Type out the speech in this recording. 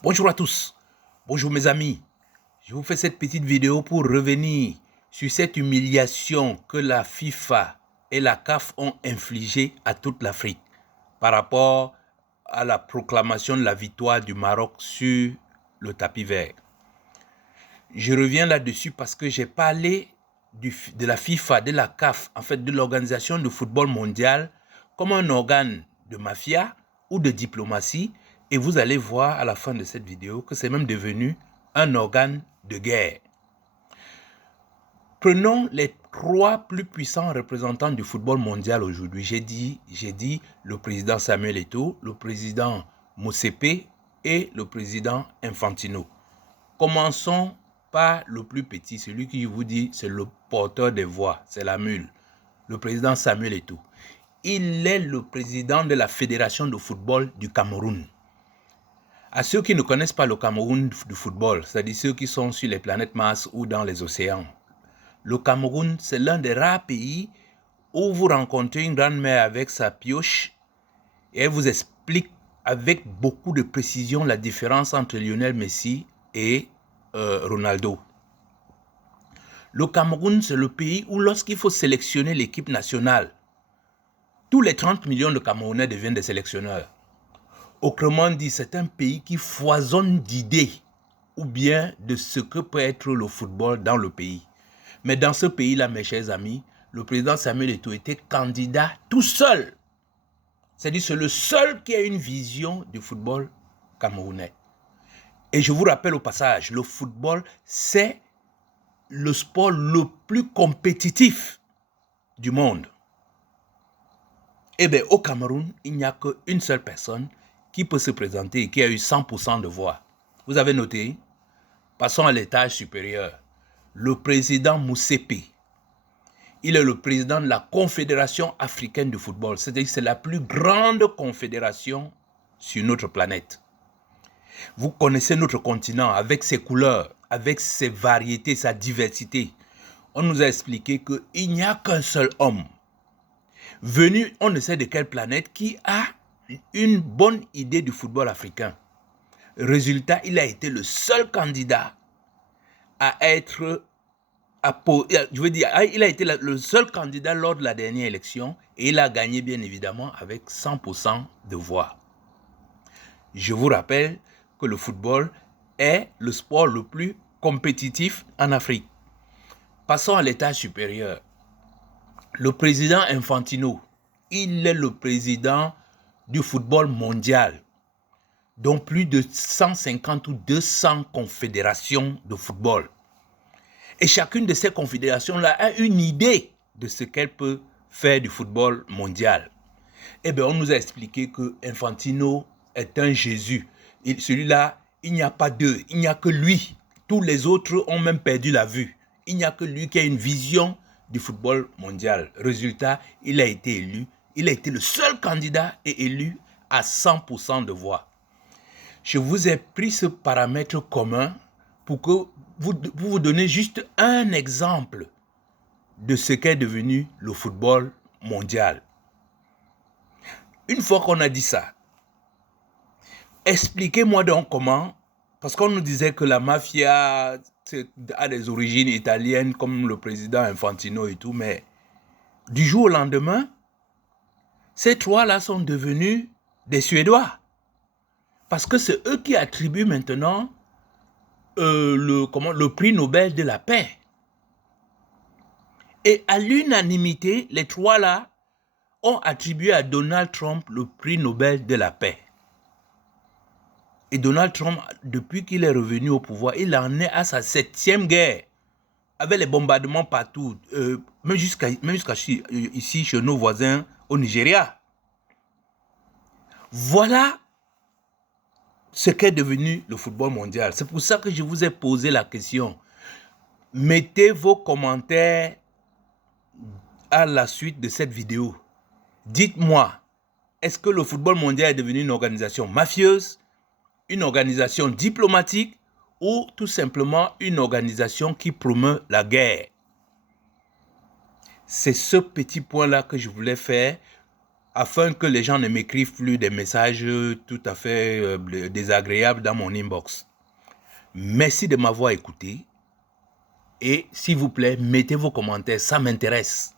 Bonjour à tous, bonjour mes amis. Je vous fais cette petite vidéo pour revenir sur cette humiliation que la FIFA et la CAF ont infligée à toute l'Afrique par rapport à la proclamation de la victoire du Maroc sur le tapis vert. Je reviens là-dessus parce que j'ai parlé de la FIFA, de la CAF, en fait de l'Organisation du football mondial comme un organe de mafia ou de diplomatie, et vous allez voir à la fin de cette vidéo que c'est même devenu un organe de guerre. Prenons les trois plus puissants représentants du football mondial aujourd'hui. J'ai dit le président Samuel Eto'o, le président Motsepe et le président Infantino. Commençons par le plus petit, celui qui vous dit c'est le porteur des voix, c'est la mule, le président Samuel Eto'o. Il est le président de la Fédération de football du Cameroun. À ceux qui ne connaissent pas le Cameroun du football, c'est-à-dire ceux qui sont sur les planètes Mars ou dans les océans, le Cameroun, c'est l'un des rares pays où vous rencontrez une grande mère avec sa pioche et elle vous explique avec beaucoup de précision la différence entre Lionel Messi et Ronaldo. Le Cameroun, c'est le pays où lorsqu'il faut sélectionner l'équipe nationale, tous les 30 millions de Camerounais deviennent des sélectionneurs. Autrement dit, c'est un pays qui foisonne d'idées ou bien de ce que peut être le football dans le pays. Mais dans ce pays-là, mes chers amis, le président Samuel Eto'o était candidat tout seul. C'est-à-dire c'est le seul qui a une vision du football camerounais. Et je vous rappelle au passage, le football, c'est le sport le plus compétitif du monde. Eh bien, au Cameroun, il n'y a qu'une seule personne qui peut se présenter et qui a eu 100% de voix. Vous avez noté? Passons à l'étage supérieur. Le président Motsepe. Il est le président de la Confédération africaine de football. C'est-à-dire que c'est la plus grande confédération sur notre planète. Vous connaissez notre continent avec ses couleurs, avec ses variétés, sa diversité. On nous a expliqué qu'il n'y a qu'un seul homme venu, on ne sait de quelle planète, qui a une bonne idée du football africain. Résultat, il a été le seul candidat à être, il a été le seul candidat lors de la dernière élection et il a gagné bien évidemment avec 100% de voix. Je vous rappelle que le football est le sport le plus compétitif en Afrique. Passons à l'étage supérieur. Le président Infantino, il est le président du football mondial, dont plus de 150 ou 200 confédérations de football. Et chacune de ces confédérations-là a une idée de ce qu'elle peut faire du football mondial. Eh bien, on nous a expliqué que Infantino est un Jésus. Celui-là, il n'y a pas deux, il n'y a que lui. Tous les autres ont même perdu la vue. Il n'y a que lui qui a une vision du football mondial. Résultat, il a été élu. Il a été le seul candidat et élu à 100% de voix. Je vous ai pris ce paramètre commun pour que vous donner juste un exemple de ce qu'est devenu le football mondial. Une fois qu'on a dit ça, expliquez-moi donc comment, parce qu'on nous disait que la mafia a des origines italiennes comme le président Infantino et tout, mais du jour au lendemain, ces trois-là sont devenus des Suédois. Parce que c'est eux qui attribuent maintenant le prix Nobel de la paix. Et à l'unanimité, les trois-là ont attribué à Donald Trump le prix Nobel de la paix. Et Donald Trump, depuis qu'il est revenu au pouvoir, il en est à sa 7e guerre, avec les bombardements partout, même jusqu'à ici, chez nos voisins au Nigeria. Voilà ce qu'est devenu le football mondial. C'est pour ça que je vous ai posé la question. Mettez vos commentaires à la suite de cette vidéo. Dites-moi, est-ce que le football mondial est devenu une organisation mafieuse, une organisation diplomatique ou tout simplement une organisation qui promeut la guerre? C'est ce petit point-là que je voulais faire afin que les gens ne m'écrivent plus des messages tout à fait désagréables dans mon inbox. Merci de m'avoir écouté et s'il vous plaît, mettez vos commentaires, ça m'intéresse.